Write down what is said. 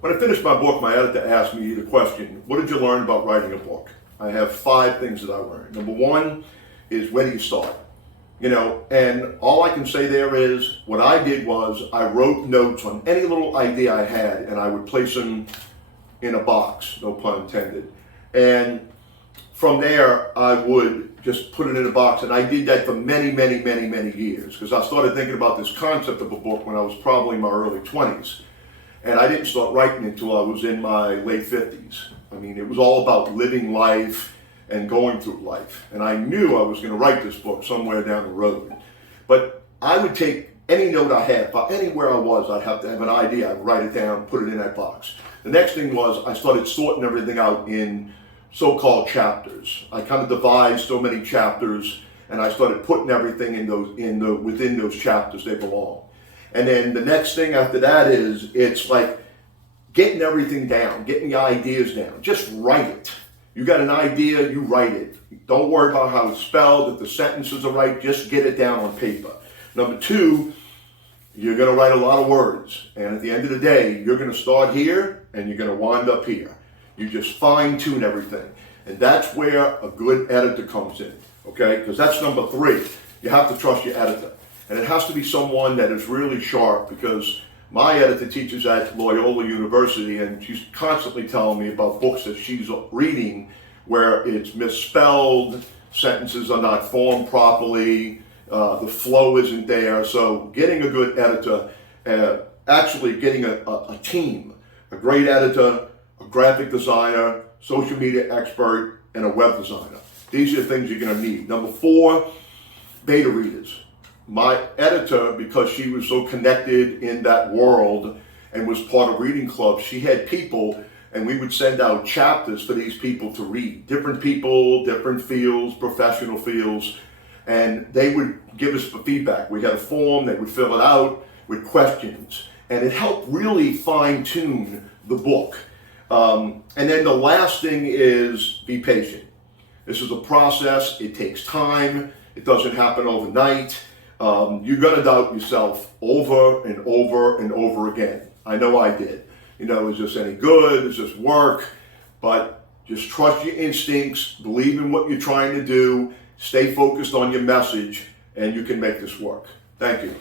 When I finished my book, my editor asked me the question, what did you learn about writing a book? I have 5 things that I learned. Number 1 is, where do you start? And all I can say there is, what I did was I wrote notes on any little idea I had, and I would place them in a box, no pun intended. And from there, I would just put it in a box, and I did that for many, many, many, many years, because I started thinking about this concept of a book when I was probably in my early 20s. And I didn't start writing until I was in my late 50s. I mean, it was all about living life and going through life. And I knew I was going to write this book somewhere down the road. But I would take any note I had, about anywhere I was, I'd have to have an idea. I'd write it down, put it in that box. The next thing was I started sorting everything out in so-called chapters. I kind of devised so many chapters, and I started putting everything within those chapters they belong. And then the next thing after that is, it's like getting everything down, getting the ideas down. Just write it. You got an idea, you write it. Don't worry about how it's spelled, if the sentences are right, just get it down on paper. Number 2, you're going to write a lot of words. And at the end of the day, you're going to start here and you're going to wind up here. You just fine tune everything. And that's where a good editor comes in, okay? Because that's number 3. You have to trust your editor. And it has to be someone that is really sharp, because my editor teaches at Loyola University, and she's constantly telling me about books that she's reading where it's misspelled, sentences are not formed properly, the flow isn't there. So getting a good editor, actually getting a team, a great editor, a graphic designer, social media expert, and a web designer. These are the things you're going to need. Number 4, beta readers. My editor, because she was so connected in that world and was part of reading clubs, she had people, and we would send out chapters for these people to read. Different people, different fields, professional fields, and they would give us feedback. We had a form, they would fill it out with questions, and it helped really fine-tune the book. And then the last thing is, be patient. This is a process. It takes time. It doesn't happen overnight. You're going to doubt yourself over and over and over again. I know I did. Is this any good? Does this work? But just trust your instincts, believe in what you're trying to do, stay focused on your message, and you can make this work. Thank you.